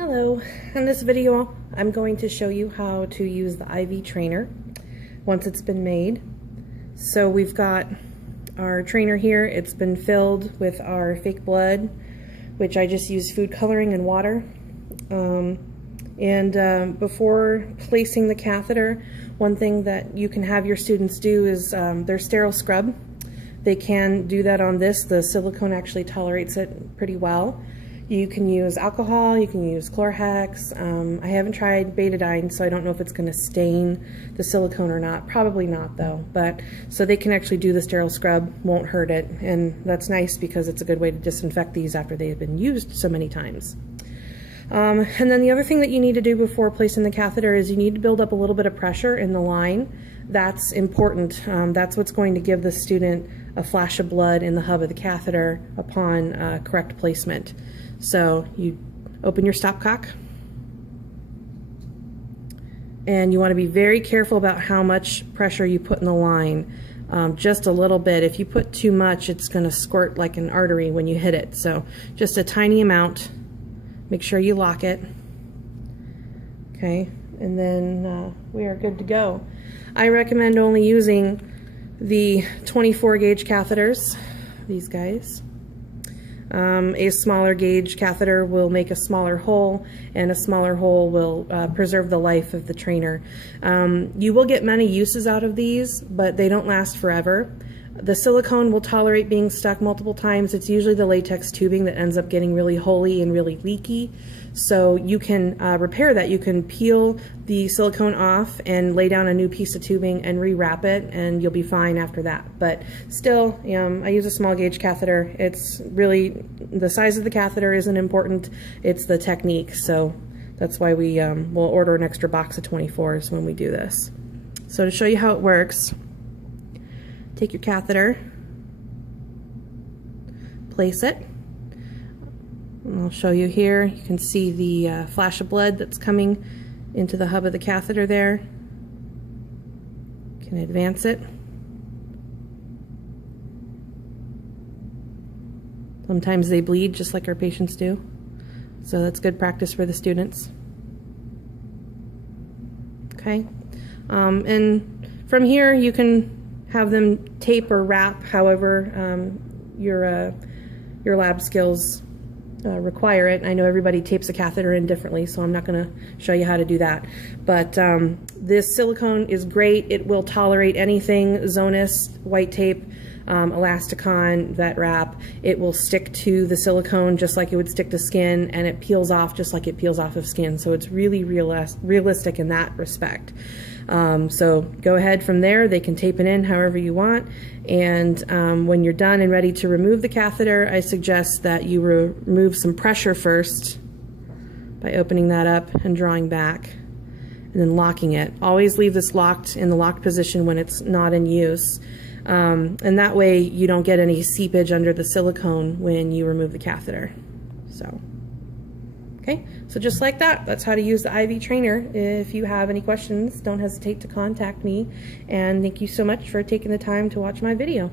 Hello, in this video I'm going to show you how to use the IV trainer once it's been made. So we've got our trainer here. It's been filled with our fake blood, which I just use food coloring and water. Before placing the catheter, one thing that you can have your students do is their sterile scrub. They can do that on this. The silicone actually tolerates it pretty well. You can use alcohol, you can use Chlorhex. I haven't tried betadine, so I don't know if it's going to stain the silicone or not. Probably not though. But so they can actually do the sterile scrub, won't hurt it, and that's nice because it's a good way to disinfect these after they have been used so many times. And then the other thing that you need to do before placing the catheter is you need to build up a little bit of pressure in the line. That's important. That's what's going to give the student a flash of blood in the hub of the catheter upon correct placement. So you open your stopcock, and you want to be very careful about how much pressure you put in the line. Just a little bit. If you put too much, it's going to squirt like an artery when you hit it. So just a tiny amount. Make sure you lock it. Okay, and then we are good to go. I recommend only using the 24 gauge catheters, these guys. A smaller gauge catheter will make a smaller hole, and a smaller hole will preserve the life of the trainer. You will get many uses out of these, but they don't last forever. The silicone will tolerate being stuck multiple times. It's usually the latex tubing that ends up getting really holey and really leaky. So you can repair that. You can peel the silicone off and lay down a new piece of tubing and rewrap it, and you'll be fine after that. But still, I use a small gauge catheter. It's really, the size of the catheter isn't important, it's the technique. So that's why we will order an extra box of 24s when we do this. So to show you how it works, take your catheter, place it, and I'll show you here. You can see the flash of blood that's coming into the hub of the catheter there. You can advance it. Sometimes they bleed just like our patients do, so that's good practice for the students. Okay, and from here you can have them tape or wrap, however your lab skills require it. I know everybody tapes a catheter in differently, so I'm not going to show you how to do that. But this silicone is great. It will tolerate anything, Zonus, white tape, Elasticon, vet wrap. It will stick to the silicone just like it would stick to skin, and it peels off just like it peels off of skin. So it's really realistic in that respect. So go ahead from there. They can tape it in however you want, and when you're done and ready to remove the catheter, I suggest that you remove some pressure first by opening that up and drawing back and then locking it. Always leave this locked in the locked position when it's not in use, and that way you don't get any seepage under the silicone when you remove the catheter. So okay, so just like that, that's how to use the IV trainer. If you have any questions, don't hesitate to contact me. And thank you so much for taking the time to watch my video.